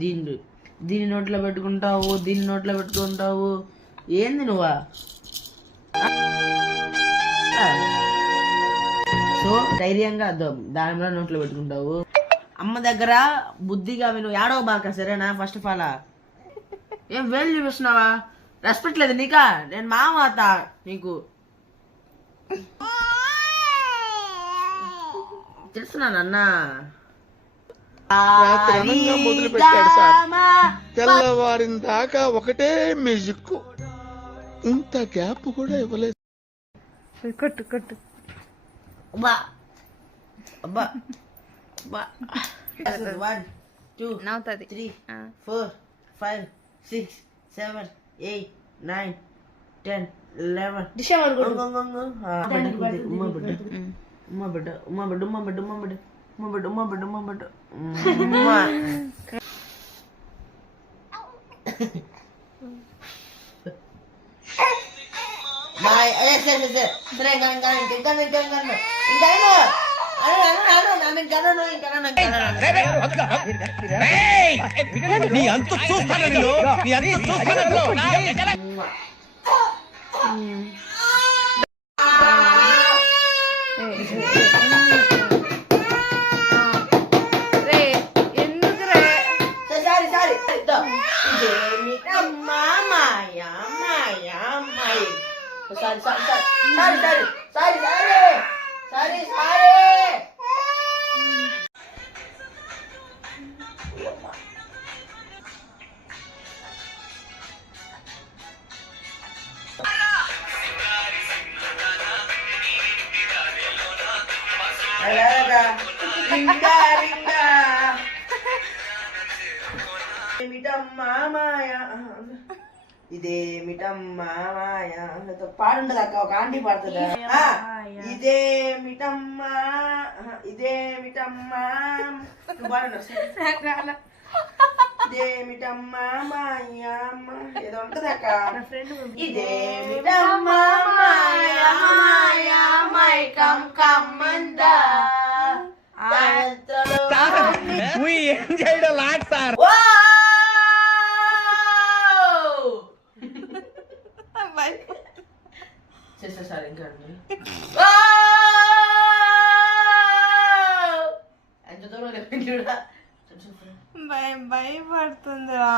దీని నోట్లో పెట్టుకుంటావు, దీని నోట్లో పెట్టుకుంటావు. ఏంది నువ్వా? సో ధైర్యంగా దానిలో నోట్లో పెట్టుకుంటావు. అమ్మ దగ్గర బుద్ధిగా నువ్వు ఏడవ బాక, సరేనా? ఫస్ట్ ఆఫ్ ఆల్ ఏం వేలు చూపిస్తున్నావా? రెస్పెక్ట్ లేదు నీకా? నేను మాత నీకు తెలుసున్నానన్నా. మొదలు పెట్టాడు సార్. తెల్లవారిన దాకా ఒకటే మ్యూజిక్, ఇంత గ్యాప్ కూడా ఇవ్వలేదు. కొట్టు కొట్టు. అబ్బా అబ్బా అబ్బా. 1 2 3 4 5 6 7 8 9 10 11. ఉమ్మా బిడ్డ ఇదేమిటమ్మా మాయ. పాడుండదు అక్క, ఒక ఆంటీ పాడుతుందా? ఇదేమిటమ్మా ఇదేమిటమ్మా పాడు. ఇదేమిటమ్మా మాయ ఏదో ఉంటది అక్క. ఇదేమిటమ్మా మాయ మాయ మైకం కమ్మందా ఏం చేయడం లాట్ సార్. చేసేసారు ఇంకా ఎంత దూరం భయపడుతుందిరా.